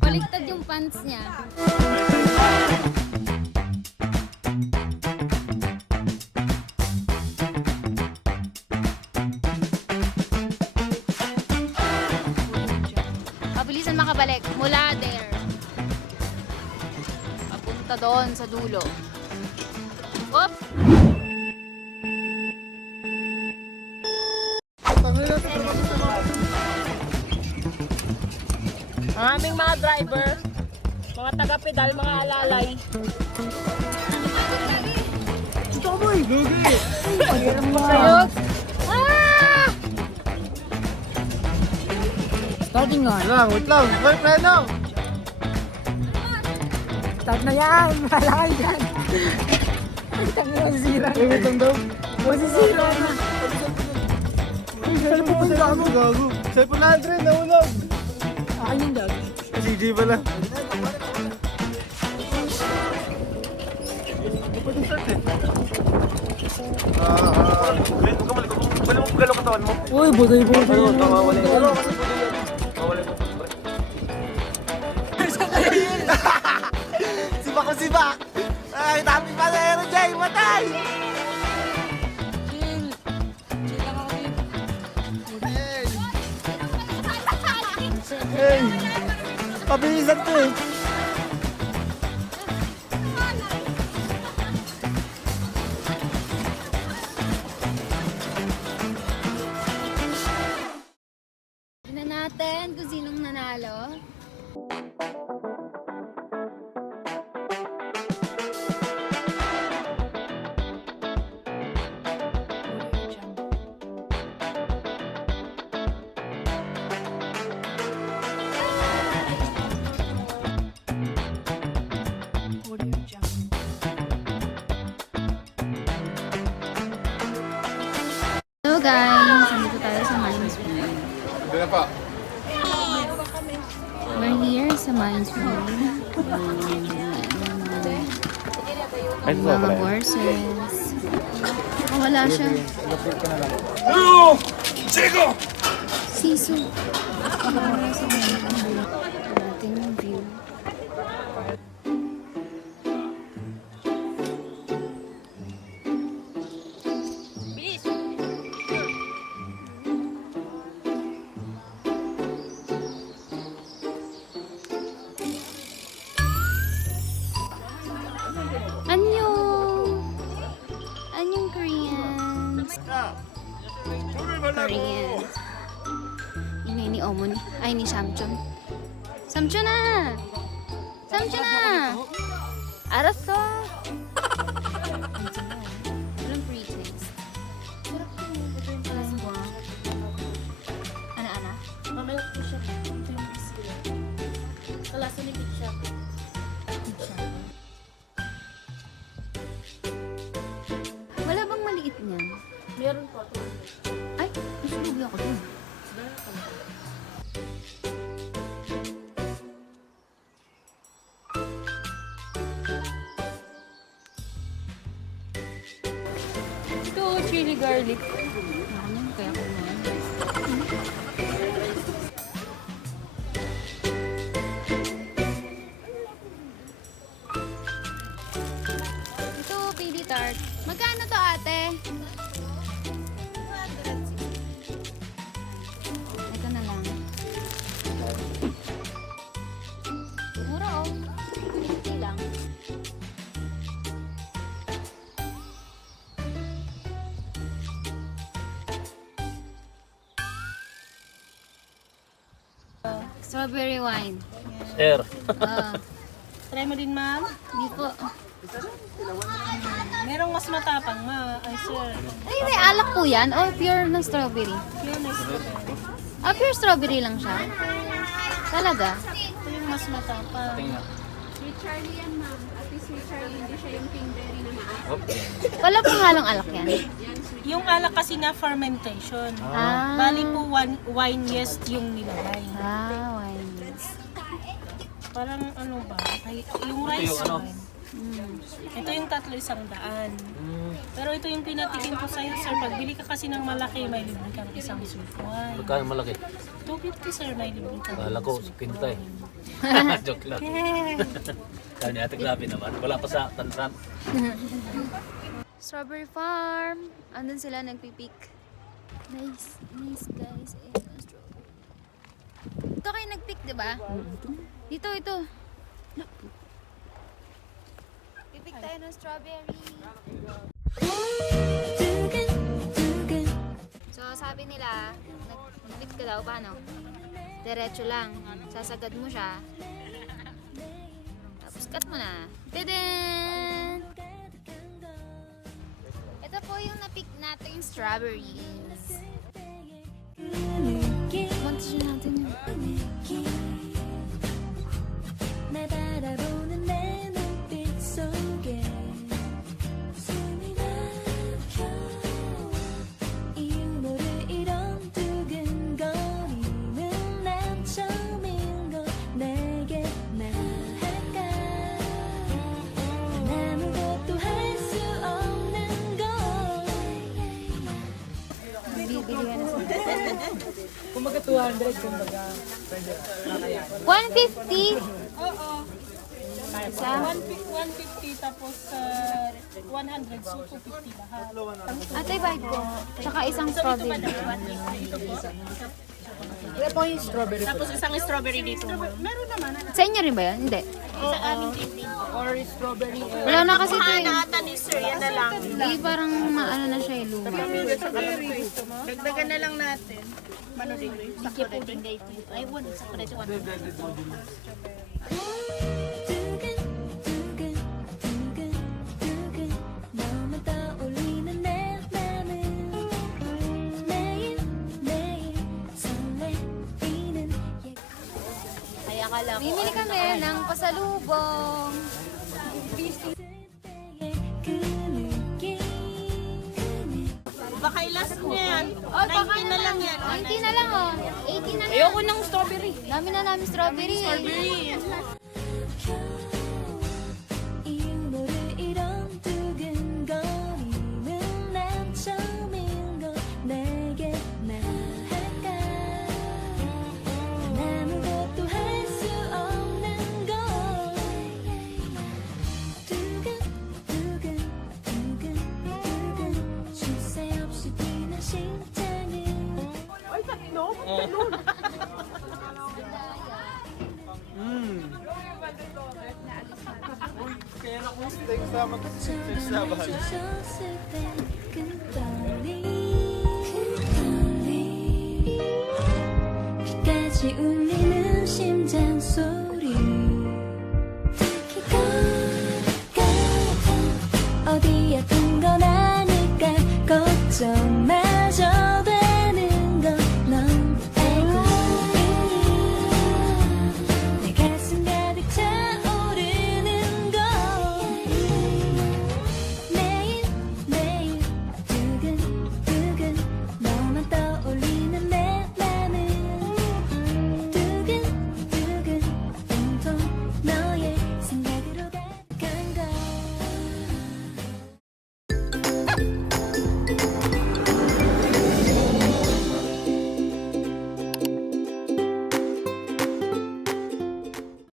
Baliktad yung pants niya. Pabilisan makabalik mula there. Papunta doon sa dulo. Oop! Ang aming mga driver, mga taga-pedal, mga alalay. Ito boy, gugi. Sayot! Starting nga lang, wait lang. Wait, preno. Start na yan, malakay yan. Tangin na masisira. Wait lang daw. Masisira na. Cellphone mo gago. Gago. Cellphone na Andre, nahulog. Akin yung gago. CJ pala. Uy, buday-buday. Sibak ko sibak! Ay, dami pa na yun, Jay! Matay! Chill! Chill lang ako dito. Hey! Pabilisan to eh! Tignan natin kung sinong nanalo. Hello guys, nandito tayo sa Mines Road. We're here sa Mines Road. Mga horses. Oh, wala siya. Siso. Wala sa natin yung view. Annyeong Koreans. Koreans. Ini ni Omon. Ay, ni Samchon. Samchon na! Samchon na! 알았어. Walang pretense. Ana-ana? Mamaya po siya. Ito yung biscuit. Kalasa ni Pizza. Wala bang maliit niyan? Meron po. Ay, nasulogi ako dun. Ito, chili garlic. Ano, kaya ko na. Ito, pili tart. Magkano to ate? Ito na lang. Mura oh. 50 lang. Strawberry wine. Sir. Try mo din, ma'am. Hindi po. Merong mas matapang, ma. Ay, sir. Ay, may alak po yan. O, pure ng strawberry. Yun, ay, strawberry. Ah, pure strawberry lang siya. Talaga? Ito yung mas matapang. Wala pong halong alak yan. Yung alak kasi na fermentation. Ah. Bali po wine yeast yung nilagay. Ah, wines. Parang ano ba? Yung rice wine. Ito yung 300. Pero Pero ito yung pinatikin ko sa'yo, sir. Pagbili ka kasi ng malaki, may libre kang isang sweet wine. Magkano malaki? 250, sir, may libre kang. Kala ko, 50 eh. Joke lang. Kaya ni Ate Grabe naman. Wala pa sa tansan. Strawberry farm. Andun sila nagpipik. Nice. Nice guys. Ayan ang strawberry. Ito kayo nagpick, di ba? Dito, ito. Pipik tayo ng strawberry. So, sabi nila, nag-pick ka daw, paano? Diretso lang. Sasagad mo siya. Tapos cut mo na. Tadaan! Ito po yung na-pick nating strawberries. Montage natin yun. 날 바라보는 내 눈빛 속에 숨이 막혀 이유 모를 이런 두근거림은 난 처음인 걸 내게 말할까 난 아무것도 할 수 없는 걸 Bibili ka na sa Kumbaga 200, kumbaga. Pwede. 150! Oo. Isa? 150 tapos 100, so 250 lahat. Ate, bayad ko. Tsaka isang So ito strawberry. madam, 150 ito po. Kaya po yung strawberry. Tapos isang strawberry dito. Meron naman. Sa inyo rin ba yun? Hindi. Sa amin din. Or strawberry. Wala na kasi ito eh. Ata ni sir, yan na lang. Hindi, parang maano na siya eh, luma. Dagdagan na lang natin. Mano din? Sakto din dito. Ay, wala. Sakto dito. 두근두근 너만 떠올리는 내 맘은 매일매일 설레이는 Ay, akala ko. Bimili kami ng pasalubong. 그때의 그 느낌 Baka ilas niyan. Oh, baka 19 na lang yan. 19 na lang oh. 18 na lang. Ayoko ng strawberry. Dami na namin strawberry eh. 이유 모를 이런 두근거림은 난 처음인 걸 내게 말할까 난 아무것도 할 수 없는 걸 두근두근 쉴 새 없이 뛰는 심장은 젖었을 때그 떨림 끝까지